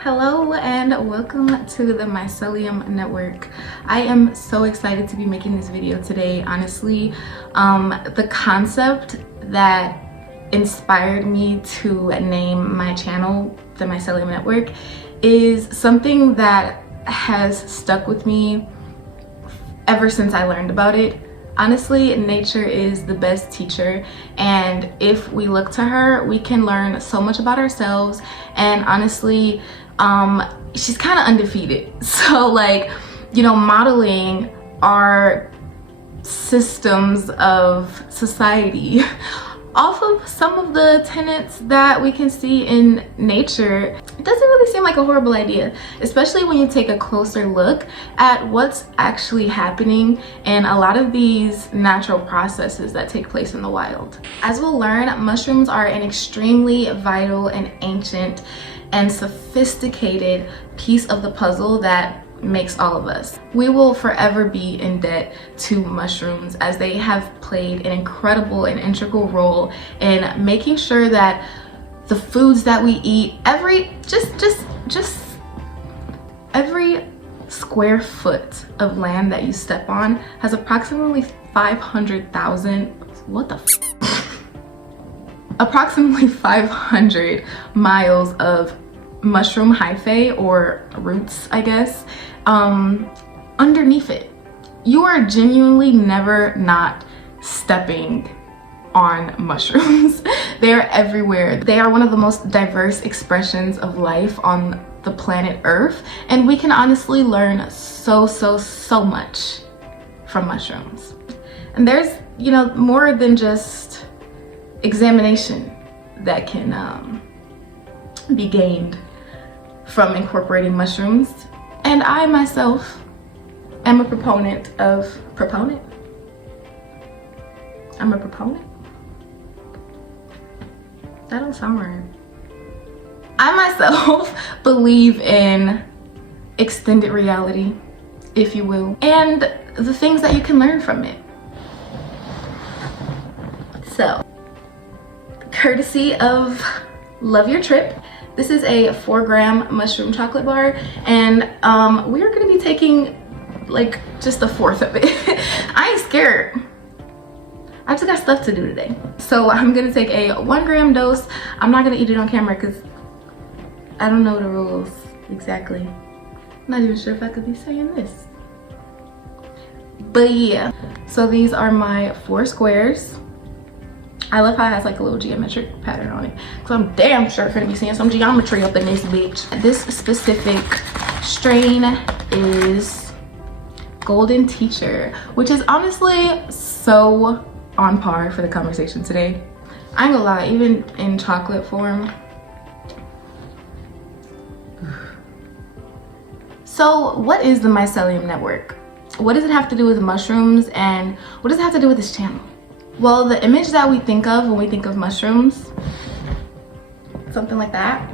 Hello and welcome to the Mycelium Network. I am so excited to be making this video today. Honestly, the concept that inspired me to name my channel the Mycelium Network is something that has stuck with me ever since I learned about it. Honestly, nature is the best teacher, and if we look to her, we can learn so much about ourselves. And honestly, she's kind of undefeated. So like, you know, modeling our systems of society off of some of the tenets that we can see in nature, it doesn't really seem like a horrible idea, especially when you take a closer look at what's actually happening in a lot of these natural processes that take place in the wild. As we'll learn, mushrooms are an extremely vital and ancient and sophisticated piece of the puzzle that makes all of us. We will forever be in debt to mushrooms, as they have played an incredible and integral role in making sure that the foods that we eat, every square foot of land that you step on has approximately 500,000 approximately 500 miles of mushroom hyphae, or roots, I guess, underneath it. You are genuinely never not stepping on mushrooms. They are everywhere. They are one of the most diverse expressions of life on the planet Earth, and we can honestly learn so much from mushrooms. And there's, you know, more than just examination that can be gained from incorporating mushrooms. And I myself am a proponent. I'm a proponent? That don't sound right. I myself believe in extended reality, if you will, and the things that you can learn from it. So, courtesy of Love Your Trip, this is a 4-gram mushroom chocolate bar, and we are going to be taking like just a fourth of it. I ain't scared. I just got stuff to do today. So I'm going to take a 1-gram dose. I'm not going to eat it on camera because I don't know the rules exactly. I'm not even sure if I could be saying this. But yeah, so these are my 4 squares. I love how it has like a little geometric pattern on it, because I'm damn sure gonna be seeing some geometry up in this bitch. This specific strain is Golden Teacher, which is honestly so on par for the conversation today. I ain't gonna lie, even in chocolate form. So what is the Mycelium Network? What does it have to do with mushrooms, and what does it have to do with this channel? Well, the image that we think of when we think of mushrooms, something like that,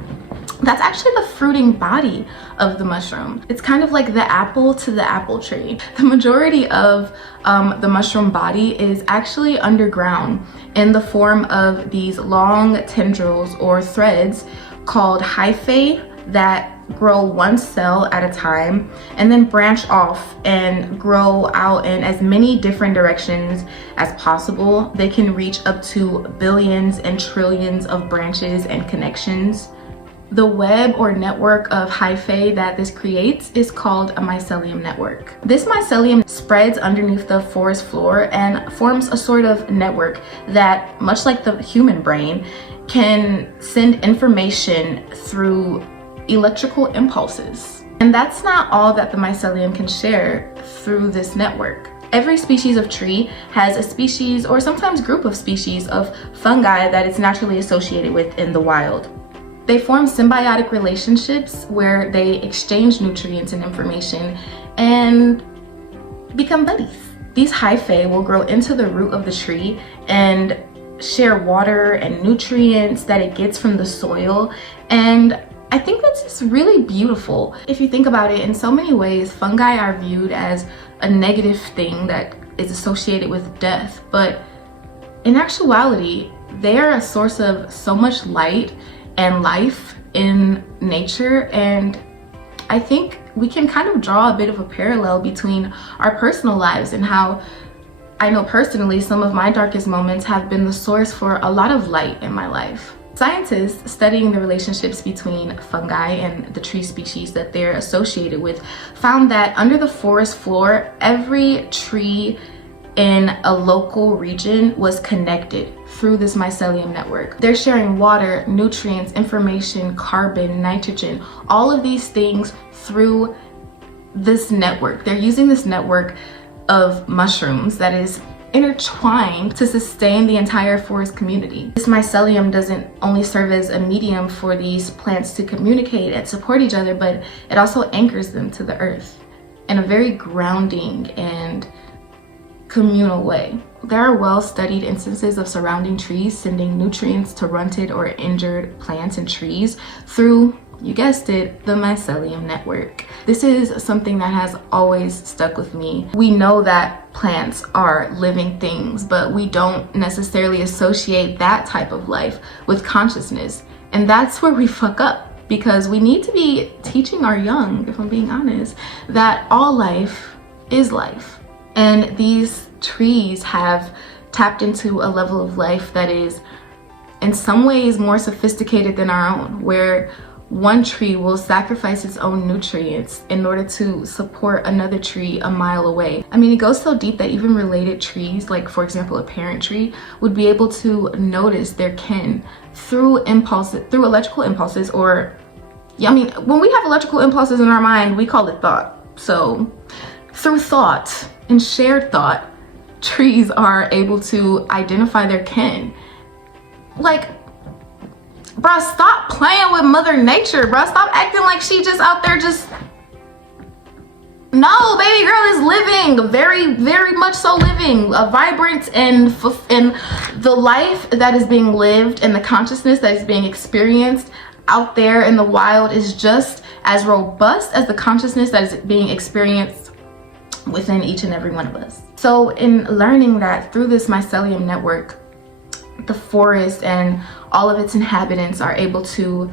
that's actually the fruiting body of the mushroom. It's kind of like the apple to the apple tree. The majority of the mushroom body is actually underground in the form of these long tendrils or threads called hyphae that grow one cell at a time and then branch off and grow out in as many different directions as possible. They can reach up to billions and trillions of branches and connections. The web or network of hyphae that this creates is called a mycelium network. This mycelium spreads underneath the forest floor and forms a sort of network that, much like the human brain, can send information through electrical impulses. And that's not all that the mycelium can share through this network. Every species of tree has a species, or sometimes group of species, of fungi that it's naturally associated with in the wild. They form symbiotic relationships where they exchange nutrients and information and become buddies. These hyphae will grow into the root of the tree and share water and nutrients that it gets from the soil, and I think that's just really beautiful. If you think about it, in so many ways, fungi are viewed as a negative thing that is associated with death, but in actuality, they are a source of so much light and life in nature. And I think we can kind of draw a bit of a parallel between our personal lives and how I know personally some of my darkest moments have been the source for a lot of light in my life. Scientists studying the relationships between fungi and the tree species that they're associated with found that under the forest floor, every tree in a local region was connected through this mycelium network. They're sharing water, nutrients, information, carbon, nitrogen, all of these things through this network. They're using this network of mushrooms that is intertwined to sustain the entire forest community. This mycelium doesn't only serve as a medium for these plants to communicate and support each other, but it also anchors them to the earth in a very grounding and communal way. There are well-studied instances of surrounding trees sending nutrients to runted or injured plants and trees through, you guessed it, the mycelium network. This is something that has always stuck with me. We know that plants are living things, but we don't necessarily associate that type of life with consciousness. And that's where we fuck up, because we need to be teaching our young, if I'm being honest, that all life is life. And these trees have tapped into a level of life that is in some ways more sophisticated than our own, where one tree will sacrifice its own nutrients in order to support another tree a mile away. I mean, it goes so deep that even related trees, like for example, a parent tree, would be able to notice their kin through electrical impulses, or, yeah, I mean, when we have electrical impulses in our mind, we call it thought. So through thought and shared thought, trees are able to identify their kin. Like, bruh, stop playing with Mother Nature, bruh. Stop acting like she just out there just... No, baby girl is living, very, very much so living, a vibrant and the life that is being lived and the consciousness that is being experienced out there in the wild is just as robust as the consciousness that is being experienced within each and every one of us. So in learning that through this mycelium network, the forest and all of its inhabitants are able to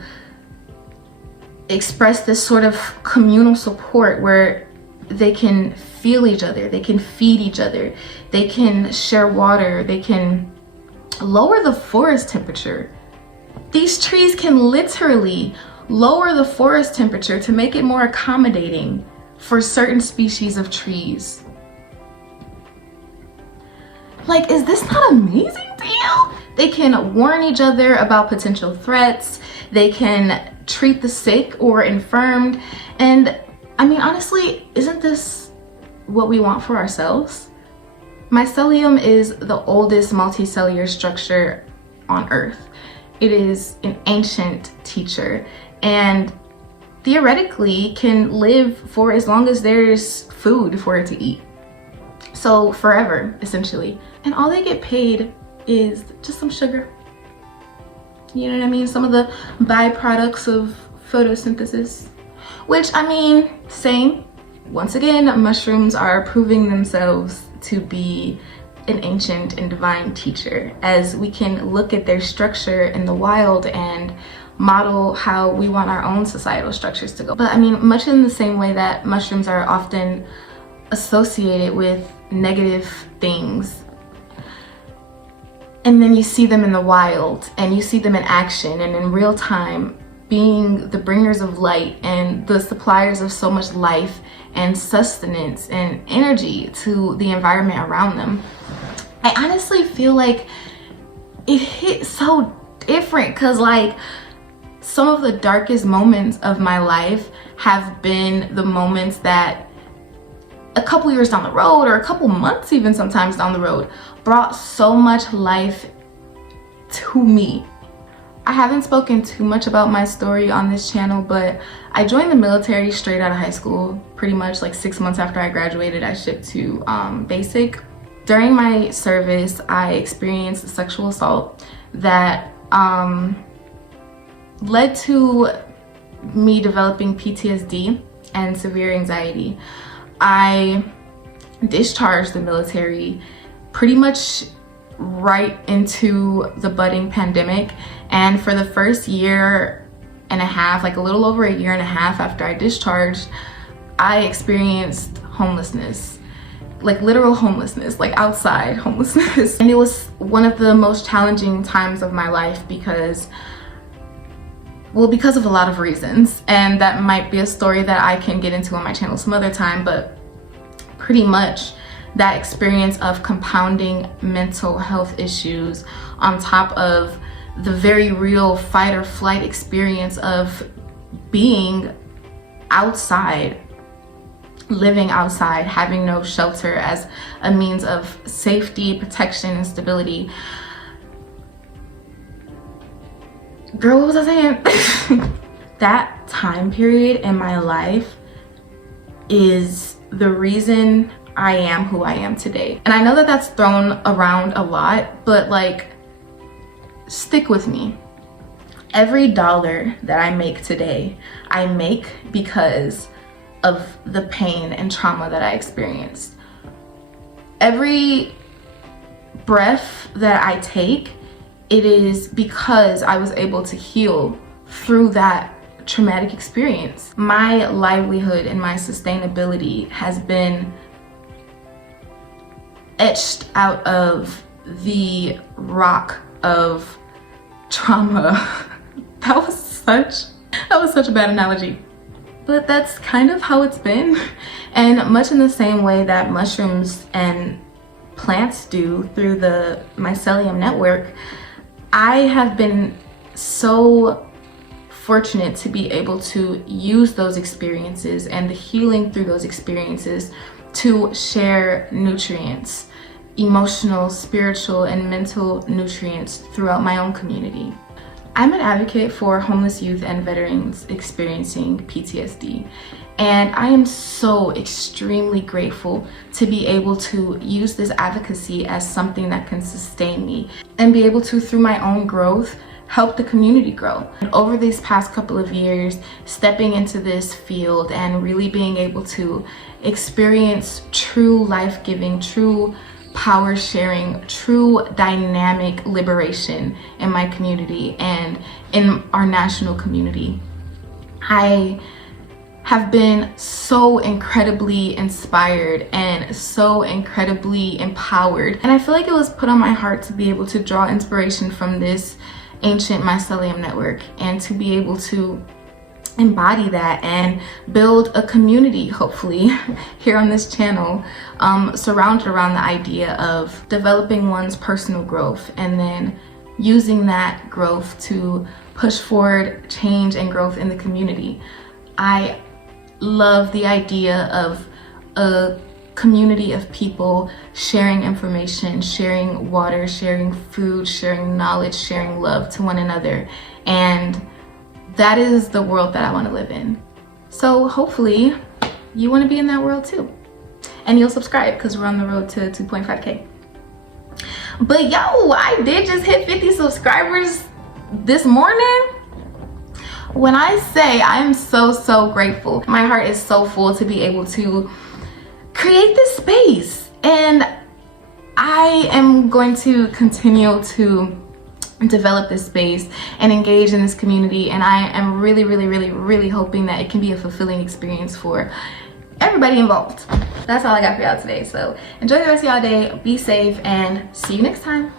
express this sort of communal support where they can feel each other, they can feed each other, they can share water, they can lower the forest temperature. These trees can literally lower the forest temperature to make it more accommodating for certain species of trees. Like, is this not amazing to you? They can warn each other about potential threats. They can treat the sick or infirmed. And I mean, honestly, isn't this what we want for ourselves? Mycelium is the oldest multicellular structure on Earth. It is an ancient teacher and theoretically can live for as long as there's food for it to eat. So forever, essentially. And all they get paid is just some sugar. You know what I mean? Some of the byproducts of photosynthesis. Which, I mean, same. Once again, mushrooms are proving themselves to be an ancient and divine teacher, as we can look at their structure in the wild and model how we want our own societal structures to go. But I mean, much in the same way that mushrooms are often associated with negative things, and then you see them in the wild and you see them in action and in real time, being the bringers of light and the suppliers of so much life and sustenance and energy to the environment around them. I honestly feel like it hit so different, because like some of the darkest moments of my life have been the moments that a couple years down the road, or a couple months even sometimes down the road, brought so much life to me. I haven't spoken too much about my story on this channel, but I joined the military straight out of high school. Pretty much like 6 months after I graduated, I shipped to basic. During my service, I experienced sexual assault that led to me developing PTSD and severe anxiety. I discharged the military pretty much right into the budding pandemic, and for the first year and a half, like a little over a year and a half after I discharged, I experienced homelessness, like literal homelessness, like outside homelessness. And it was one of the most challenging times of my life because of a lot of reasons. And that might be a story that I can get into on my channel some other time, but pretty much that experience of compounding mental health issues on top of the very real fight or flight experience of being outside, living outside, having no shelter as a means of safety, protection, and stability. Girl, what was I saying? That time period in my life is the reason I am who I am today. And I know that that's thrown around a lot, but like, stick with me. Every dollar that I make today, I make because of the pain and trauma that I experienced. Every breath that I take, it is because I was able to heal through that traumatic experience. My livelihood and my sustainability has been etched out of the rock of trauma. That was such a bad analogy, but that's kind of how it's been. And much in the same way that mushrooms and plants do through the Mycelium Network, I have been so fortunate to be able to use those experiences and the healing through those experiences to share nutrients, emotional, spiritual, and mental nutrients throughout my own community. I'm an advocate for homeless youth and veterans experiencing PTSD, and I am so extremely grateful to be able to use this advocacy as something that can sustain me and be able to, through my own growth, help the community grow. And over these past couple of years, stepping into this field and really being able to experience true life-giving, true power sharing, true dynamic liberation in my community and in our national community, I have been so incredibly inspired and so incredibly empowered. And I feel like it was put on my heart to be able to draw inspiration from this ancient mycelium network and to be able to embody that and build a community, hopefully, here on this channel, surrounded around the idea of developing one's personal growth and then using that growth to push forward change and growth in the community. I love the idea of a community of people sharing information, sharing water, sharing food, sharing knowledge, sharing love to one another. And that is the world that I want to live in. So hopefully you want to be in that world too. And you'll subscribe because we're on the road to 2.5K. But yo, I did just hit 50 subscribers this morning. When I say I'm so grateful, my heart is so full to be able to create this space. And I am going to continue to develop this space and engage in this community, and I am really hoping that it can be a fulfilling experience for everybody involved. That's all I got for y'all today, so enjoy the rest of y'all day, be safe, and see you next time.